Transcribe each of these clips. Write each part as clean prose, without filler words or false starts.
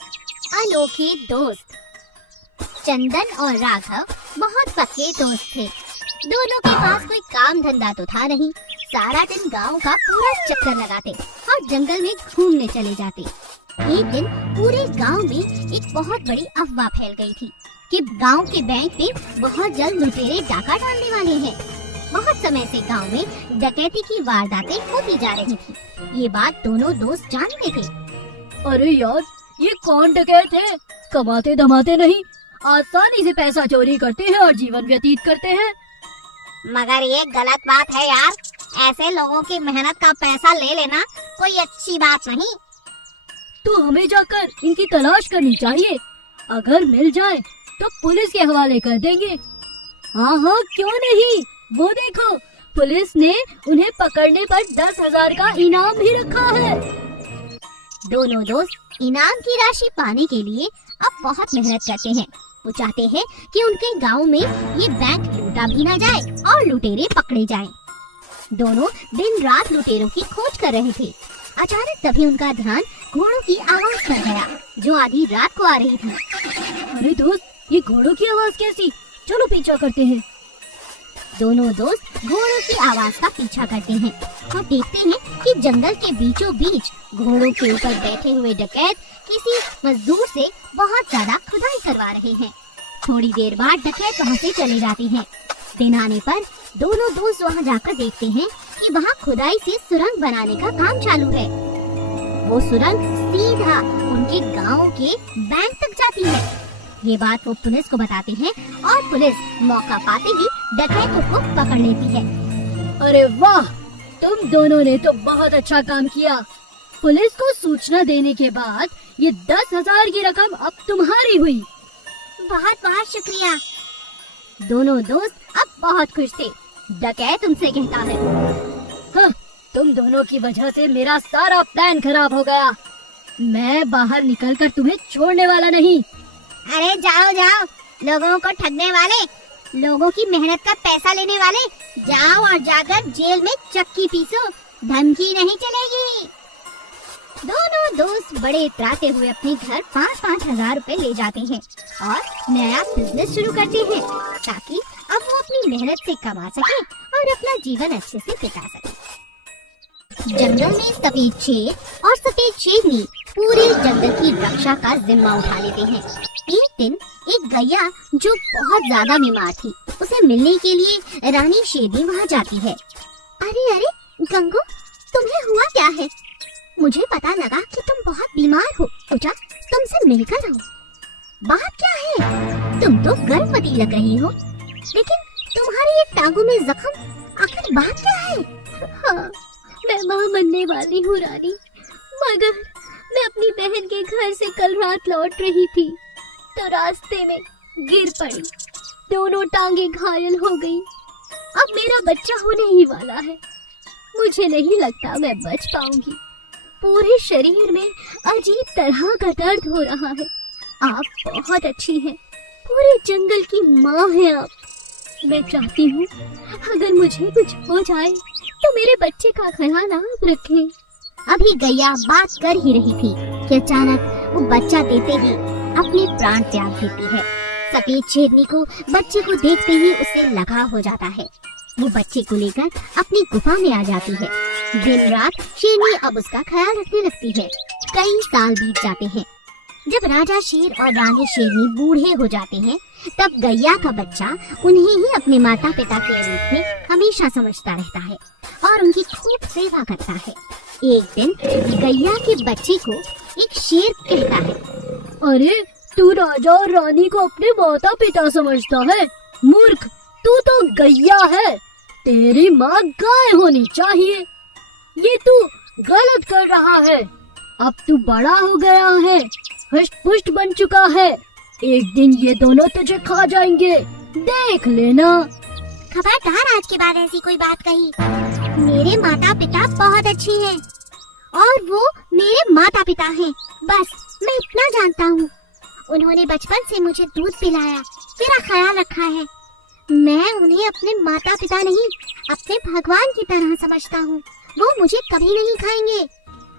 अनोखे दोस्त। चंदन और राघव बहुत पक्के दोस्त थे। दोनों के पास कोई काम धंधा तो था नहीं। सारा दिन गांव का पूरा चक्कर लगाते और जंगल में घूमने चले जाते। एक दिन पूरे गांव में एक बहुत बड़ी अफवाह फैल गई थी कि गांव के बैंक पे बहुत जल्द लुटेरे डाका डालने वाले हैं। बहुत समय से गांव में डकैती की वारदातें होती जा रही थी। ये बात दोनों दोस्त जानते थे। अरे यार, ये कौन डकैत है? कमाते धमाते नहीं, आसानी से पैसा चोरी करते हैं और जीवन व्यतीत करते हैं। मगर ये गलत बात है यार। ऐसे लोगों की मेहनत का पैसा ले लेना कोई अच्छी बात नहीं। तो हमें जाकर इनकी तलाश करनी चाहिए। अगर मिल जाए तो पुलिस के हवाले कर देंगे। हाँ, क्यों नहीं। वो देखो, पुलिस ने उन्हें पकड़ने पर 10,000 का इनाम भी रखा है। दोनों दोस्त इनाम की राशि पाने के लिए अब बहुत मेहनत करते हैं। वो चाहते हैं कि उनके गांव में ये बैंक लूटा भी न जाए और लुटेरे पकड़े जाएं। दोनों दिन रात लुटेरों की खोज कर रहे थे। अचानक तभी उनका ध्यान घोड़ों की आवाज पर गया, जो आधी रात को आ रही थी। अरे दोस्त, ये घोड़ों की आवाज कैसी? चलो पीछा करते हैं। दोनों दोस्त घोड़ों की आवाज का पीछा करते हैं और देखते हैं कि जंगल के बीचों बीच घोड़ों के ऊपर बैठे हुए डकैत किसी मजदूर से बहुत ज्यादा खुदाई करवा रहे हैं। थोड़ी देर बाद डकैत वहाँ से चले जाते हैं। दिन आने पर दोनों दोस्त वहाँ जाकर देखते हैं कि वहाँ खुदाई से सुरंग बनाने का काम चालू है। वो सुरंग सीधा उनके गांव के बैंक तक जाती है। ये बात वो पुलिस को बताते हैं और पुलिस मौका पाते ही डकैतों को पकड़ लेती है। अरे वाह, तुम दोनों ने तो बहुत अच्छा काम किया। पुलिस को सूचना देने के बाद ये 10,000 की रकम अब तुम्हारी हुई। बहुत बहुत शुक्रिया। दोनों दोस्त अब बहुत खुश थे। डकैत उनसे कहता है, हाँ, तुम दोनों की वजह से मेरा सारा प्लान खराब हो गया। मैं बाहर निकलकर तुम्हें छोड़ने वाला नहीं। अरे जाओ जाओ, लोगों को ठगने वाले, लोगों की मेहनत का पैसा लेने वाले, जाओ और जाकर जेल में चक्की पीसो, धमकी नहीं चलेगी। दोनों दोस्त बड़े इतराते हुए अपने घर 5-5 हजार रुपए ले जाते हैं और नया बिजनेस शुरू करते हैं, ताकि अब वो अपनी मेहनत से कमा सके और अपना जीवन अच्छे से बिता सके। जंगल में सफेद शेर और सफेद शेरनी पूरे जंगल की रक्षा का जिम्मा उठा लेते हैं। एक दिन एक गैया जो बहुत ज्यादा बीमार थी, उसे मिलने के लिए रानी शेरनी वहाँ जाती है। अरे अरे गंगू, तुम्हें हुआ क्या है? मुझे पता लगा कि तुम बहुत बीमार हो, सोचा तुमसे मिलकर रहूं। बात क्या है? तुम तो गर्भवती लग रही हो, लेकिन तुम्हारी ये टांगों में जख्म, आखिर बात क्या है? हाँ, मैं माँ बनने वाली हूँ रानी, मगर मैं अपनी बहन के घर से कल रात लौट रही थी तो रास्ते में गिर पड़ी। दोनों टांगे घायल हो गई। अब मेरा बच्चा होने ही वाला है। मुझे नहीं लगता मैं बच पाऊंगी। पूरे शरीर में अजीब तरह का दर्द हो रहा है। आप बहुत अच्छी हैं, पूरे जंगल की माँ हैं आप। मैं चाहती हूँ अगर मुझे कुछ हो जाए तो मेरे बच्चे का ख्याल आप रखें। अभी गैया बात कर ही रही थी कि अचानक वो बच्चा देते ही अपने प्राण त्याग देती है। सफेद शेरनी को बच्चे को देखते ही उससे लगाव हो जाता है। वो बच्चे को लेकर अपनी गुफा में आ जाती है। दिन रात शेरनी अब उसका ख्याल रखने लगती है। कई साल बीत जाते हैं। जब राजा शेर और रानी शेरनी बूढ़े हो जाते हैं, तब गैया का बच्चा उन्हें ही अपने माता पिता के रूप में हमेशा समझता रहता है और उनकी खूब सेवा करता है। एक दिन गैया के बच्चे को एक शेर कहता है, अरे तू राजा और रानी को अपने माता पिता समझता है? मूर्ख, तू तो गैया है। तेरी माँ गाय होनी चाहिए। ये तू गलत कर रहा है। अब तू बड़ा हो गया है, हष्ट पुष्ट बन चुका है। एक दिन ये दोनों तुझे खा जाएंगे, देख लेना। खबरदार आज के बाद ऐसी कोई बात कही। मेरे माता पिता बहुत अच्छे हैं और वो मेरे माता पिता हैं। बस मैं इतना जानता हूँ। उन्होंने बचपन से मुझे दूध पिलाया, मेरा ख्याल रखा है। मैं उन्हें अपने माता पिता नहीं, अपने भगवान की तरह समझता हूँ। वो मुझे कभी नहीं खाएंगे।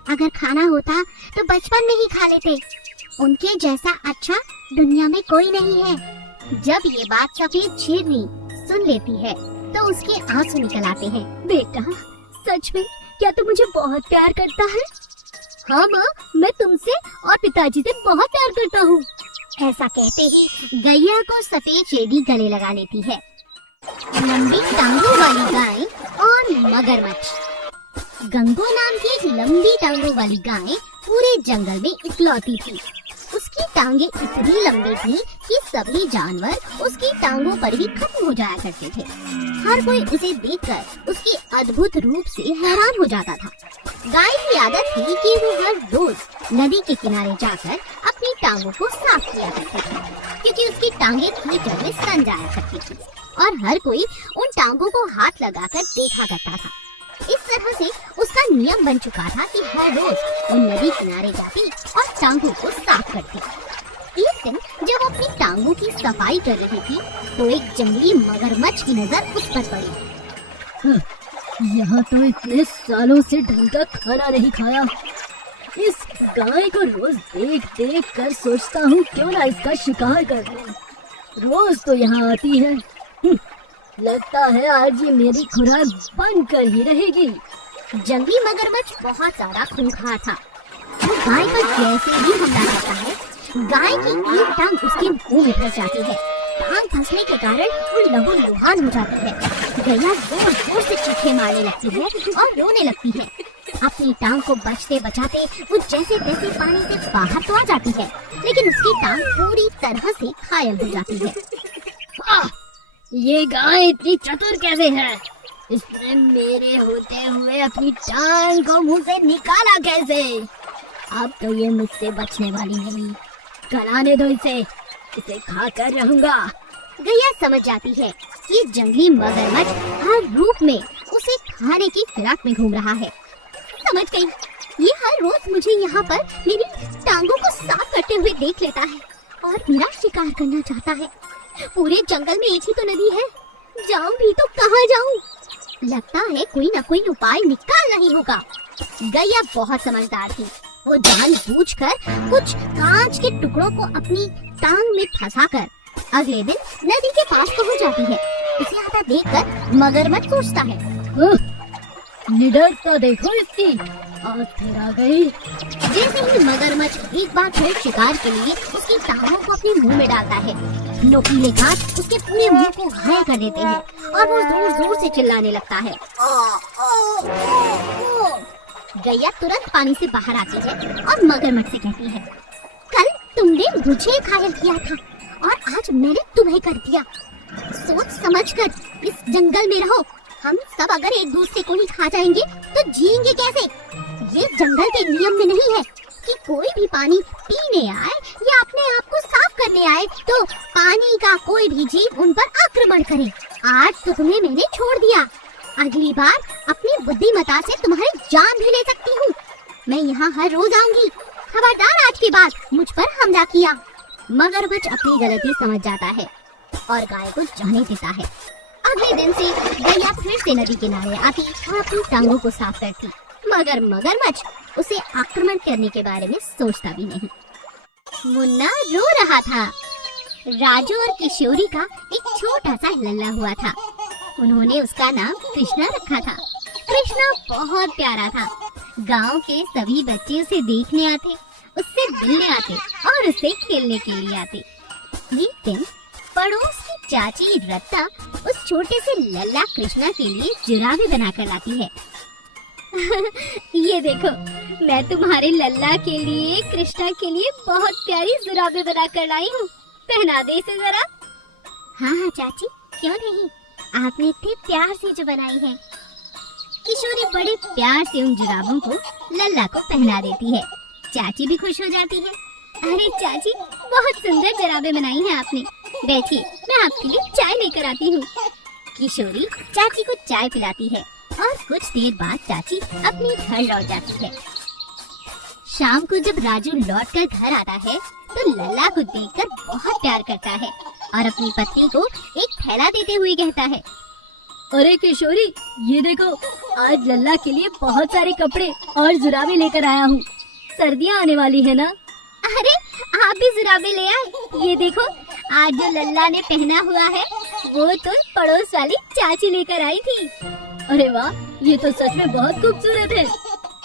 अगर खाना होता तो बचपन में ही खा लेते। उनके जैसा अच्छा दुनिया में कोई नहीं है। जब ये बात सफेद शेरनी सुन लेती है तो उसके आंसू निकल आते हैं। बेटा, सच में क्या तू मुझे बहुत प्यार करता है? हाँ माँ, मैं तुमसे और पिताजी से बहुत प्यार करता हूँ। ऐसा कहते ही गैया को सफेद शेरनी गले लगा लेती है। लंबी टांगों वाली गाय और मगरमच्छ। गंगो नाम की एक लंबी टांगों वाली गाय पूरे जंगल में इकलौती थी। उसकी टांगे इतनी लंबी थी कि सभी जानवर उसकी टांगों पर ही खत्म हो जाया करते थे। हर कोई उसे देखकर उसके अद्भुत रूप से हैरान हो जाता था। गाय की आदत थी कि वो हर रोज नदी के किनारे जाकर अपनी टांगों को साफ किया करती थी, क्योंकि उसकी टांगे कीचड़ में सन जाया करती थी और हर कोई उन टांगों को हाथ लगाकर देखा करता था। इस तरह से उसका नियम बन चुका था कि हर रोज वो नदी किनारे जाती और टांगों को साफ करती। एक दिन जब वो अपनी टांगों की सफाई कर रही थी तो एक जंगली मगरमच्छ की नजर उस पर पड़ी। यहाँ तो इतने सालों से ढंग का खाना नहीं खाया। इस गाय को रोज देख देख कर सोचता हूँ क्यों ना इसका शिकार कर लूं। रोज तो यहाँ आती है। लगता है आज ये मेरी खुराक बन कर ही रहेगी। जंगली मगरमच्छ बहुत ज्यादा खूंखार था। वो गाय पर जैसे ही हमला करता है, गाय की एक टांग उसके मुंह में फंस जाती है। टांग फंसने के कारण वो लहूलुहान हो जाती है। गैया जोर जोर से चीखें मारने लगती है और रोने लगती है। अपनी टांग को बचते बचाते वो जैसे तैसे पानी से बाहर तो आ जाती है, लेकिन उसकी टांग पूरी तरह से घायल हो जाती है। ये गाय इतनी चतुर कैसे है? इसने मेरे होते हुए अपनी टांग को मुंह से निकाला कैसे? अब तो ये मुझसे बचने वाली नहीं। कराने दो इसे खाकर रहूंगा। गैया समझ जाती है कि जंगली मगरमच्छ हर रूप में उसे खाने की फिराक में घूम रहा है। समझ गई, ये हर रोज मुझे यहाँ पर मेरी टांगों को साफ करते हुए देख लेता है और मेरा शिकार करना चाहता है। पूरे जंगल में एक ही तो नदी है, जाऊं भी तो कहाँ जाऊं? लगता है कोई न कोई उपाय निकालना ही होगा। गैया बहुत समझदार थी। वो जानबूझकर कुछ कांच के टुकड़ों को अपनी टांग में फंसाकर अगले दिन नदी के पास पहुंच जाती है। उसे आता देखकर मगरमच्छ सोचता है, निडरता देखो इसकी, आज फिर आ गई। जैसे ही मगरमच्छ एक बार फिर शिकार के लिए उसकी टांगों को अपने मुंह में डालता है, नुकीले दांत उसके पूरे मुंह को घायल कर देते हैं और वो जोर जोर से चिल्लाने लगता है। गैया तुरंत पानी से बाहर आती है और मगरमच्छ से कहती है, कल तुमने मुझे घायल किया था और आज मैंने तुम्हें कर दिया। सोच समझकर इस जंगल में रहो। हम सब अगर एक दूसरे को ही खा जाएंगे तो जिएंगे कैसे? ये जंगल के नियम में नहीं है कि कोई भी पानी पीने आए या अपने आप को साफ करने आए तो पानी का कोई भी जीव उन पर आक्रमण करे। आज तो तुम्हें मैंने छोड़ दिया, अगली बार अपनी बुद्धिमत्ता से तुम्हारी जान भी ले सकती हूँ। मैं यहाँ हर रोज आऊंगी, खबरदार आज के बाद मुझ पर हमला किया। मगरमच्छ अपनी गलती समझ जाता है और गाय को जाने देता है। अगले दिन से गैया फिर से नदी किनारे आती और अपनी टांगों को साफ करती, मगर मगरमच्छ उसे आक्रमण करने के बारे में सोचता भी नहीं। मुन्ना रो रहा था। राजू और किशोरी का एक छोटा सा लल्ला हुआ था। उन्होंने उसका नाम कृष्णा रखा था। कृष्णा बहुत प्यारा था। गांव के सभी बच्चे उसे देखने आते, उससे मिलने आते और उससे खेलने के लिए आते। एक दिन पड़ोस की चाची रत्ता उस छोटे से लल्ला कृष्णा के लिए जुराबे बनाकर लाती है। ये देखो, मैं तुम्हारे लल्ला के लिए, कृष्णा के लिए बहुत प्यारी जुराबे बनाकर लाई हूँ। पहना दे इसे जरा। हाँ हाँ चाची, क्यों नहीं, आपने इतने प्यार से जो बनाई है। किशोरी बड़े प्यार से उन जुराबों को लल्ला को पहना देती है। चाची भी खुश हो जाती है। अरे चाची, बहुत सुंदर जुराबे बनाई हैं आपने। बैठिए, मैं आपके लिए चाय लेकर आती हूँ। किशोरी चाची को चाय पिलाती है और कुछ देर बाद चाची अपने घर लौट जाती है। शाम को जब राजू लौटकर घर आता है तो लल्ला को देखकर बहुत प्यार करता है और अपनी पत्नी को एक थैला देते हुए कहता है, अरे किशोरी, ये देखो, आज लल्ला के लिए बहुत सारे कपड़े और जुराबे लेकर आया हूँ। सर्दियाँ आने वाली है ना, अरे आप भी जुराबे ले आए। ये देखो, आज जो लल्ला ने पहना हुआ है वो तो पड़ोस वाली चाची लेकर आई थी। अरे वाह, ये तो सच में बहुत खूबसूरत है।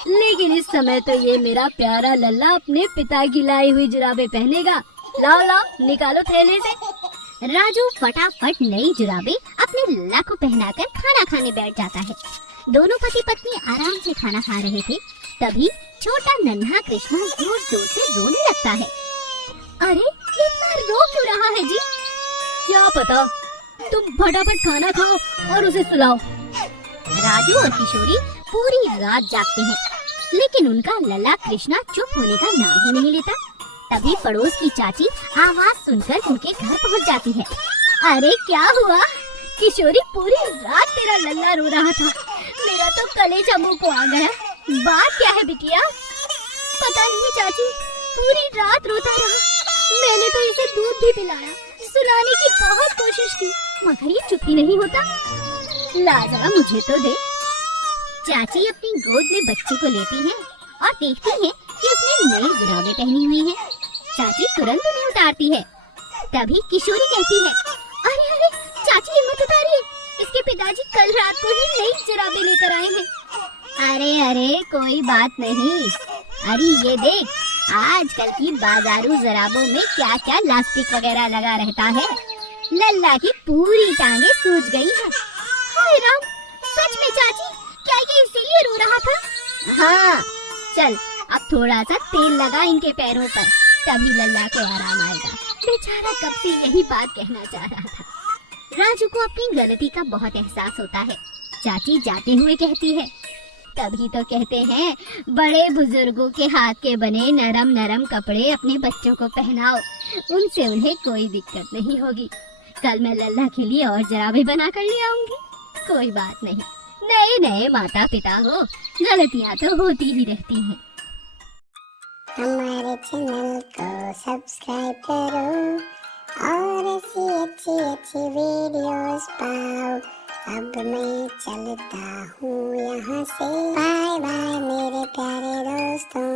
लेकिन इस समय तो ये मेरा प्यारा लल्ला अपने पिता की लाई हुई जुराबे पहनेगा। लाओ लाओ, निकालो थैले से। राजू फटाफट नई जुराबे अपने लल्ला को पहनाकर खाना खाने बैठ जाता है। दोनों पति पत्नी आराम से खाना खा रहे थे, तभी छोटा नन्हा कृष्णा जोर जोर से रोने लगता है। अरे इतना रो क्यों रहा है जी? क्या पता, तुम फटाफट खाना खाओ और उसे सुलाओ। राजू और किशोरी पूरी रात जागते हैं, लेकिन उनका लल्ला कृष्णा चुप होने का नाम ही नहीं लेता। तभी पड़ोस की चाची आवाज सुनकर उनके घर पहुंच जाती है। अरे क्या हुआ? किशोरी, पूरी रात तेरा लल्ला रो रहा था, मेरा तो कलेजा मुंह को आ गया। बात क्या है बिटिया? पता नहीं चाची, पूरी रात रोता रहा। मैंने तो इसे दूध भी पिलाया, सुलाने की बहुत कोशिश की, मगर ये चुप ही नहीं होता। ला जरा मुझे तो दे। चाची अपनी गोद में बच्चे को लेती हैं और देखती हैं कि उसने नई जुराबें पहनी हुई हैं। चाची तुरंत उन्हें उतारती है। तभी किशोरी कहती है, अरे अरे चाची, हिम्मत उतारिए, इसके पिताजी कल रात को ही नई जुराबें लेकर आए हैं। अरे अरे कोई बात नहीं, अरे ये देख, आजकल की बाजारू जुराबों में क्या क्या लास्टिक वगैरह लगा रहता है। लल्ला की पूरी टांगे सूज गई है। हाय राम, सच में चाची, क्या ये इसीलिए रो रहा था? हाँ, चल अब थोड़ा सा तेल लगा इनके पैरों पर, तभी लल्ला को आराम आएगा। बेचारा कब से यही बात कहना चाह रहा था। राजू को अपनी गलती का बहुत एहसास होता है। चाची जाते हुए कहती है, तभी तो कहते हैं बड़े बुजुर्गों के हाथ के बने नरम नरम कपड़े अपने बच्चों को पहनाओ, उनसे उन्हें कोई दिक्कत नहीं होगी। कल मैं लल्ला के लिए और जुराबे बना कर ले आऊंगी। कोई बात नहीं, नए नए माता पिता हो, गलतियाँ तो होती ही रहती हैं। हमारे चैनल को सब्सक्राइब करो और ऐसी अच्छी अच्छी वीडियोस पाओ। अब मैं चलता हूँ यहाँ से, बाय बाय मेरे प्यारे दोस्तों।